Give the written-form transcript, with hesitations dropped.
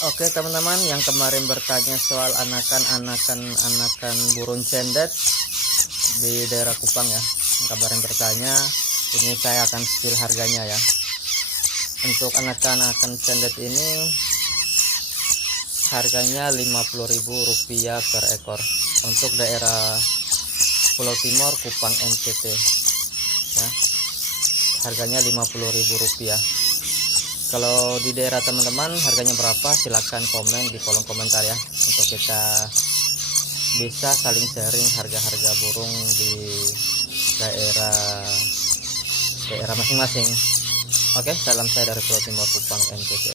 Oke teman-teman, yang kemarin bertanya soal anakan burung cendet di daerah Kupang ya, yang kemarin bertanya, ini saya akan spill harganya ya. Untuk anakan cendet ini harganya Rp50.000 per ekor untuk daerah Pulau Timur, Kupang, NTT ya. Harganya Rp50.000. Kalau di daerah teman-teman harganya berapa, silahkan komen di kolom komentar ya, untuk kita bisa saling sharing harga-harga burung di daerah masing-masing. Oke, salam saya dari Pulau Timur, Kupang, NTT.